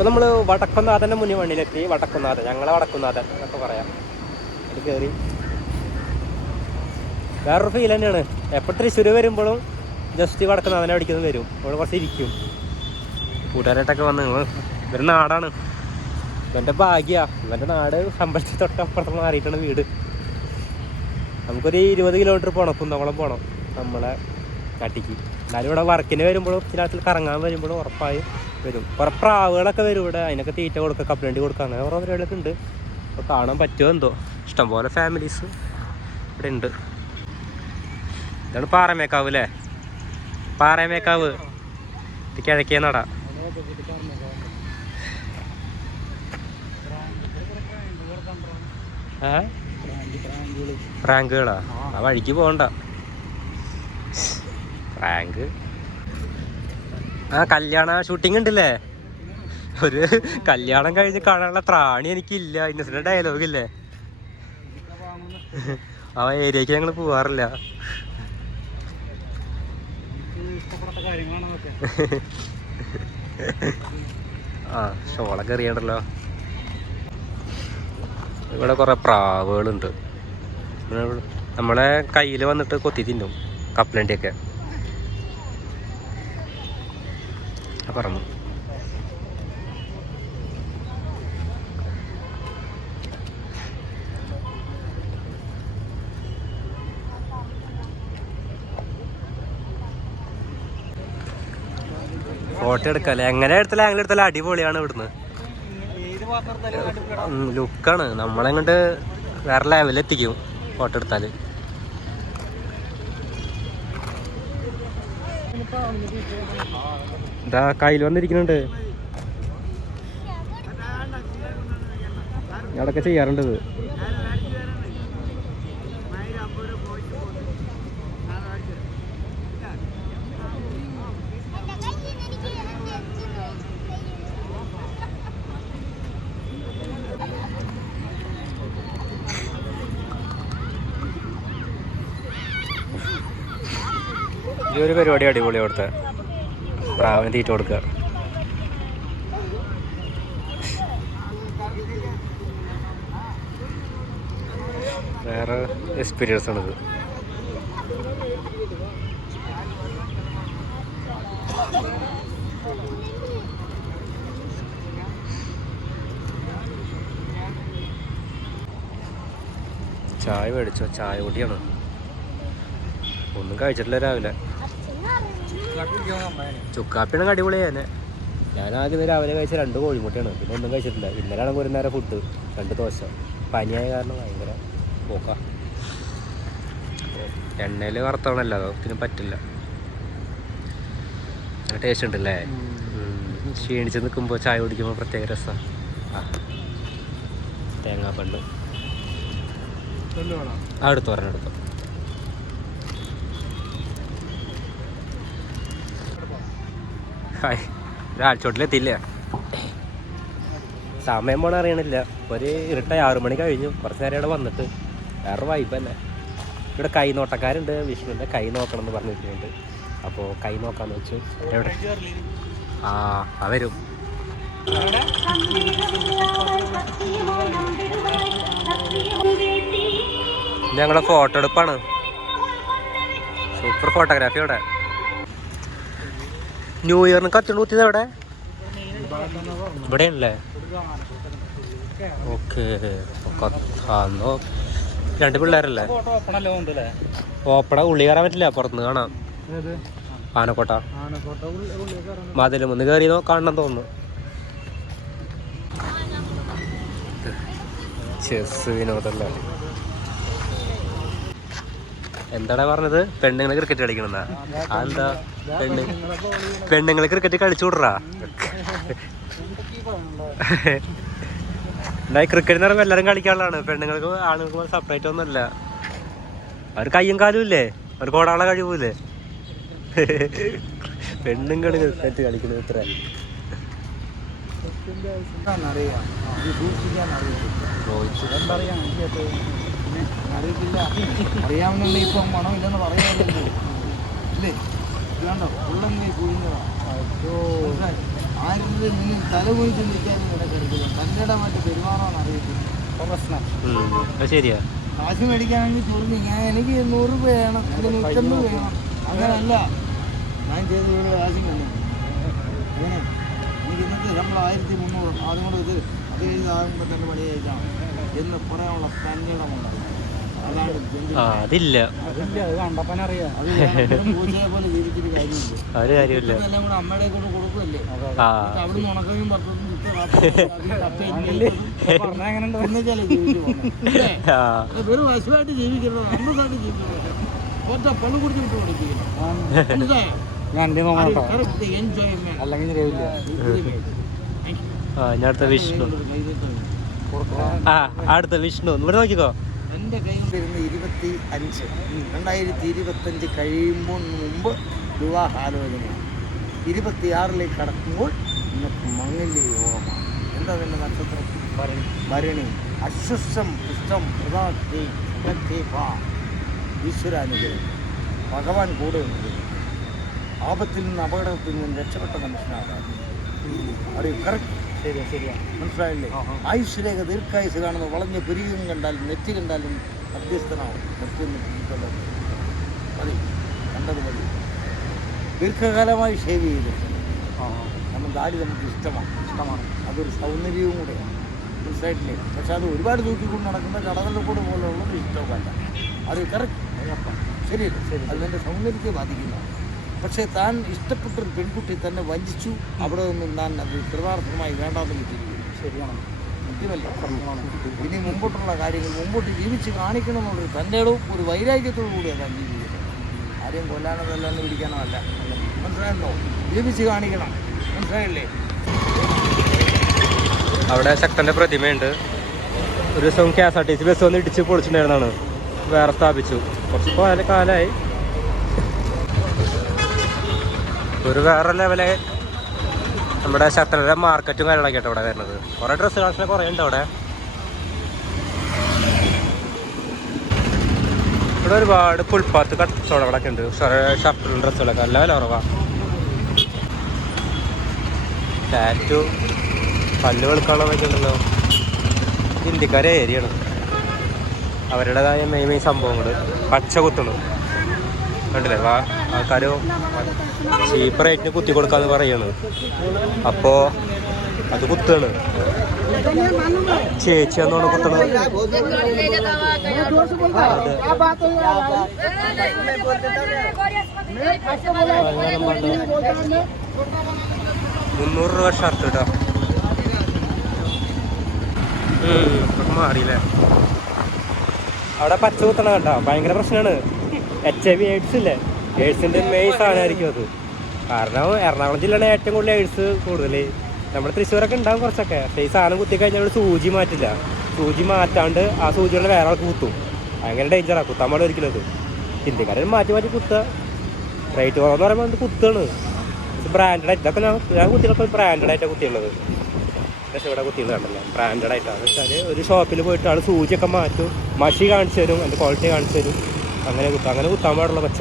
ഇപ്പൊ നമ്മള് വടക്കുന്നാഥന്റെ മുന്നിൽ വണ്ടിയിലെത്തി. വടക്കുന്നാഥൻ, ഞങ്ങളെ വടക്കുന്നാഥൻ എന്നൊക്കെ പറയാം. അത് കയറി വേറൊരു ഫീൽ തന്നെയാണ്. എപ്പോൾ തൃശ്ശൂർ വരുമ്പോഴും ജസ്റ്റ് വടക്കുന്നാഥനെ അടിക്കുന്നത് വരും. അവിടെ കുറച്ച് ഇരിക്കും കൂട്ടുകാരായിട്ടൊക്കെ വന്ന്. ഇവരുടെ നാടാണ്, ഇവൻ്റെ ഭാഗ്യമാണ്. ഇവൻ്റെ നാട് അമ്പലത്തിൽ തൊട്ടപ്പുറത്ത് മാറിയിട്ടാണ് വീട്. നമുക്കൊരു 20 കിലോമീറ്റർ പോകണം, കുന്നംകുളം പോകണം നമ്മളെ നാട്ടിക്ക്. എന്നാലും ഇവിടെ വർക്കിന് വരുമ്പോഴും ഇതിനകത്ത് കറങ്ങാൻ വരുമ്പോഴും ഉറപ്പായും വരും. കുറേ പ്രാവുകളൊക്കെ വരും ഇവിടെ. അതിനൊക്കെ തീറ്റ കൊടുക്കുക, കപ്പലണ്ടി കൊടുക്കുക, അങ്ങനെ കുറേ പരിപാടികളൊക്കെ ഉണ്ട്. അപ്പോൾ കാണാൻ പറ്റുമോ എന്തോ. ഇഷ്ടംപോലെ ഫാമിലീസ് ഇവിടെ ഉണ്ട്. ഇതാണ് പാറമേക്കാവ് അല്ലേ? പാറമേക്കാവ് ഇത് കിഴക്കേ നട. പ്രാങ്കുകളാ? ആ വഴിക്ക് പോകണ്ട. പ്രാങ്ക് കല്യാണ ഷൂട്ടിംഗ് ഉണ്ടല്ലേ? ഒരു കല്യാണം കഴിഞ്ഞ് കാണാനുള്ള ത്രാണി എനിക്കില്ല. ഇന്നസെന്റ് ഡയലോഗ് ഇല്ലേ, ആ ഏരിയക്ക് ഞങ്ങൾ പോവാറില്ല. ആ ഷോളൊക്കെ എറിയണ്ടല്ലോ. ഇവിടെ കുറേ പ്രാവുകളുണ്ട്. നമ്മളെ കയ്യിൽ വന്നിട്ട് കൊത്തി തിന്നും കപ്പലണ്ടിയൊക്കെ. പറഞ്ഞു ഫോട്ടോ എടുക്കല്ലേ? എങ്ങനെ എടുത്താലും അങ്ങനെ എടുത്താലും അടിപൊളിയാണ്. ഇവിടുന്ന് ലുക്കാണ്. നമ്മളെങ്ങോട്ട് വേറെ ലെവലെത്തിക്കും ഫോട്ടോ എടുത്താൽ. ഇതാ കയ്യിൽ വന്നിരിക്കുന്നുണ്ട്. അവിടെയൊക്കെ ചെയ്യാറുണ്ട് ഇത്. ഈ ഒരു പരിപാടി അടിപൊളി. അവിടുത്തെ പ്രാവിന് തീറ്റ കൊടുക്കുക. വേറെ എക്സ്പീരിയൻസ് ആണിത്. ചായ മേടിച്ചോ? ചായ പൊടിയാണ്. ഒന്നും കഴിച്ചിട്ടില്ല രാവിലെ. ചുക്കാപ്പിയാണ് അടിപൊളിയാണ്. ഞാൻ ആദ്യം രാവിലെ കഴിച്ച 2 കോഴിമുട്ടയാണ്. പിന്നെ ഒന്നും കഴിച്ചിട്ടില്ല. ഇന്നലെയാണ് ഒരു നേരം ഫുഡ്, 2 ദോശ. പനിയായ കാരണം ഭയങ്കര പോക്ക. എണ്ണയിൽ വറുത്തവണല്ലോ, അതിന് പറ്റില്ല. ടേസ്റ്റ് ഉണ്ടല്ലേ? ക്ഷീണിച്ച് നിൽക്കുമ്പോൾ ചായ കുടിക്കുമ്പോൾ പ്രത്യേക രസമാണ്. തേങ്ങാപ്പണ്ട് അടുത്തോ ഒരെണ്ണെടുത്തോ. രാഴ്ചോട്ടിലെത്തിയില്ല. സമയം പോണ അറിയണില്ല. ഒരു ഇരുട്ട 6 മണി കഴിഞ്ഞു. കുറച്ച് നേരം ഇവിടെ വന്നിട്ട് വേറെ വൈബ് തന്നെ. ഇവിടെ കൈ നോട്ടക്കാരുണ്ട്. വിഷ്ണുവിൻ്റെ കൈ നോക്കണം എന്ന് പറഞ്ഞിട്ടുണ്ട്. അപ്പോൾ കൈ നോക്കാന്ന് വെച്ചു. എവിടെ? വരും. ഞങ്ങളുടെ ഫോട്ടോ എടുപ്പാണ്. സൂപ്പർ ഫോട്ടോഗ്രാഫി ഇവിടെ. ന്യൂ ഇയറിന് കത്തി കൂത്തിയത് എവിടെ? ഇവിടെയാണല്ലേ? ഓക്കെ. 2 പിള്ളേരല്ലേ? ഓപ്പട ഉള്ളി കയറാൻ പറ്റില്ല, പുറത്തുനിന്ന് കാണാം. ആനക്കോട്ട മതിലും ഒന്ന് കയറി കാണണം തോന്നുന്നു. ചെസ് വിനോദല്ലേ? എന്താടാ പറഞ്ഞത്? പെണ്ണുങ്ങൾ ക്രിക്കറ്റ് കളിക്കണെന്നാ? അതെന്താ? പെണ്ണുങ്ങൾ ക്രിക്കറ്റ് കളിച്ചു വിടറാ? എന്താ ക്രിക്കറ്റ് നിറങ്ങും എല്ലാവരും കളിക്കാനുള്ളതാണ്. പെണ്ണുങ്ങൾക്ക് ആണുങ്ങൾക്ക് സെപ്പറേറ്റ് ഒന്നുമല്ല. അവർ കയ്യും കാലും ഇല്ലേ? അവർ കോടാള കഴിവൂലേ? പെണ്ണുങ്ങൾ ക്രിക്കറ്റ് കളിക്കുന്നത് ഇത്ര. അറിയാവുന്ന ഇപ്പം മണം ഇല്ലെന്ന് പറയാറില്ലേ? ഇതുണ്ടോ ഉള്ളെങ്കിൽ കുഴിഞ്ഞതാ. ആരും എല്ലാവരുടെയും മുന്നിൽ തലകുനിച്ച് ചിന്തിക്കാനും നിനക്കെടുക്കില്ല. തൻ്റെ ഇടമായിട്ട് പെരുമാറാൻ അറിയത്തില്ല. അപ്പോൾ പ്രശ്നം. അത് ശരിയാ. കാശ് മേടിക്കാണെങ്കിൽ ചൊറിഞ്ഞ് എനിക്ക് 100 രൂപ വേണം, എനിക്ക് 150 വേണം, അങ്ങനല്ല ഞാൻ ചെയ്ത് ഇവിടെ കാശും കണ്ടു. അങ്ങനെ എനിക്ക് ഇന്നത്തെ ശമ്പളം 1300, അതും കൂടെ ഇത് അത് കഴിഞ്ഞാകുമ്പോൾ തന്നെ പണി കഴിക്കാം എന്ന് പറയാനുള്ള തന്നിടമുണ്ട്. അതാണ് അതില്ല, അതില്ല. അത് കണ്ടപ്പനറിയാം. അത് പൂച്ചയെ പോലെ ജീവിച്ചിട്ട് കാര്യമില്ല. എല്ലാം കൂടെ അമ്മയുടെ കൊണ്ട് കൊടുക്കുമല്ലേ. അവിടുന്ന് ഉണക്കയും പത്രത്തും ഒന്നിച്ചാലേ ജീവിച്ചു പോകുന്നത്. വെറും വശമായിട്ട് ജീവിക്കുന്നത്, അന്തസ്സായിട്ട് ജീവിക്കുന്നത്. ഒറ്റ പള്ളി കുടിച്ചിട്ട് പഠിപ്പിക്കണം. അടുത്ത വിഷ്ണു. അടുത്ത വിഷ്ണു ഇവിടെ നോക്കിക്കോ. എൻ്റെ കയ്യിൽ വരുന്ന 25 2025 കഴിയുമ്പോൾ മുമ്പ് വിവാഹാലോചനയാണ്. 26 കടക്കുമ്പോൾ ഇന്നത്തെ മംഗല്യ യോഗമാണ്. എന്താ തന്നെ നക്ഷത്രം? ഭരണി. അശ്വസം പുഷ്ടം ഈശ്വരാനുഗ്രഹം. ഭഗവാൻ കൂടെ ഉണ്ട്. ആപത്തിൽ നിന്ന് അപകടത്തിൽ നിന്നും രക്ഷപ്പെട്ട മനുഷ്യനാകാം. അറിയും. കറക്റ്റ്. ശരിയാ. മനസ്സിലായില്ലേ? ആയുഷ്രേഖ ദീർഘായുസ് കാണുന്നു. വളഞ്ഞ പുരിയും കണ്ടാലും നെറ്റി കണ്ടാലും മധ്യസ്ഥനാവും. നെറ്റിയൊന്നും ചിന്തിച്ചുള്ളത് മതി, കണ്ടത് മതി. ദീർഘകാലമായി ഷേവ് ചെയ്ത് നമ്മൾ ദാടി നമുക്ക് ഇഷ്ടമാണ്. അതൊരു സൗന്ദര്യവും കൂടെയാണ്. മനസ്സിലായിട്ടില്ലേ? പക്ഷെ അത് ഒരുപാട് തൂക്കിക്കൊണ്ട് നടക്കുന്ന കടകളുടെ കൂടെ പോലുള്ളത് ഇഷ്ടമല്ല. അത് കറക്റ്റ്. ശരിയല്ലേ? അത് എൻ്റെ സൗന്ദര്യത്തെ ബാധിക്കുന്ന. പക്ഷേ താൻ ഇഷ്ടപ്പെട്ടൊരു പെൺകുട്ടി തന്നെ വഞ്ചിച്ചു. അവിടെ നിന്നും താൻ അത് കൃതാർത്ഥമായി വേണ്ടാന്ന് വിട്ടിരിക്കുന്നു. ശരിയാണ്. സത്യമല്ല. ഇനി മുമ്പോട്ടുള്ള കാര്യങ്ങൾ മുമ്പോട്ട് ജീവിച്ച് കാണിക്കണം എന്നുള്ളൊരു തൻ്റെയും ഒരു വൈരാഗ്യത്തോടു കൂടിയാണ് താൻ ജീവിക്കുന്നത്. ആരെയും കൊല്ലാനോ തല്ലാനോ പിടിക്കാനോ അല്ല. മനസ്സിലായല്ലോ? ജീവിച്ച് കാണിക്കണം. മനസ്സിലായില്ലേ? അവിടെ ശക്തൻ്റെ പ്രതിമയുണ്ട്. ഒരു ദിവസം KSRTC ബസ് വന്ന് ഇടിച്ച് പൊളിച്ചിട്ടുണ്ടായിരുന്നാണ്, വേറെ സ്ഥാപിച്ചു. കുറച്ച് കാലമായി. ഒരു വേറെ ലെവലെ നമ്മുടെ ശക്തൻ്റെ മാർക്കറ്റും കാര്യങ്ങളൊക്കെ ആയിട്ട് ഇവിടെ വരുന്നത്. കുറേ ഡ്രസ്സ് കളക്ഷനൊക്കെ കുറേ ഉണ്ട് അവിടെ. ഇവിടെ ഒരുപാട് ഫുൾപാത്ത് കച്ചവടങ്ങളൊക്കെ ഉണ്ട്. ഷർട്ടും ഡ്രസ്സുകളൊക്കെ നല്ല വില കുറവാണ്. ടാറ്റു, പല്ല് വെളുക്കാനുള്ളതൊക്കെ ഉണ്ടല്ലോ. ഇന്ത്യക്കാരെ ഏരിയയാണ്. അവരുടേതായ മെയിൻ സംഭവങ്ങൾ. പച്ച കുത്തണം കണ്ടില്ലേ? ആൾക്കാർ ചീപ്പ് റേറ്റിന് കുത്തി കൊടുക്കാന്ന് പറയാണ്. അപ്പോൾ അത് കുത്താണ്. ചേച്ചി എന്നോട് കുത്തണത്. 300 രൂപ ഷർട്ട് കേട്ടോ. മാറിയില്ലേ? അവിടെ പച്ച കുത്തണം കേട്ടോ. ഭയങ്കര പ്രശ്നമാണ്. HIV AIDS ഇല്ലേ? എയ്ഡ്സിൻ്റെ മെയിൻ സാധനമായിരിക്കും അത്. കാരണം എറണാകുളം ജില്ലയാണ് ഏറ്റവും കൂടുതൽ എയ്ഡ്സ് കൂടുതൽ. നമ്മുടെ തൃശ്ശൂരൊക്കെ ഉണ്ടാകും കുറച്ചൊക്കെ. പക്ഷേ ഈ സാധനം കുത്തിക്കഴിഞ്ഞാൽ സൂചി മാറ്റില്ല. സൂചി മാറ്റാണ്ട് ആ സൂചിയുടെ വേറെ ആൾക്ക് കുത്തും. ഭയങ്കര ഡേഞ്ചറാണ്. കുത്താൻ പാടില്ല ഒരിക്കലും. അത് ഹിന്ദിക്കാരെ മാറ്റി കുത്തുക. റേറ്റ് കുറവെന്ന് പറയുമ്പോൾ അത് കുത്താണ്. ബ്രാൻഡഡ് ആയിട്ട്. ഇതൊക്കെ ഞാൻ കുത്തികളൊക്കെ ബ്രാൻഡഡ് ആയിട്ടാണ് കുത്തിയുള്ളത്. പക്ഷേ ഇവിടെ കുത്തിയുള്ളത് കണ്ടല്ലോ, ബ്രാൻഡഡ് ആയിട്ടാണ്. എന്ന് വെച്ചാൽ ഒരു ഷോപ്പിൽ പോയിട്ട് ആൾ സൂചിയൊക്കെ മാറ്റും, മഷി കാണിച്ചു തരും, അതിൻ്റെ ക്വാളിറ്റി കാണിച്ചു തരും. അങ്ങനെ കുത്താൻ പാടുള്ള പച്ച.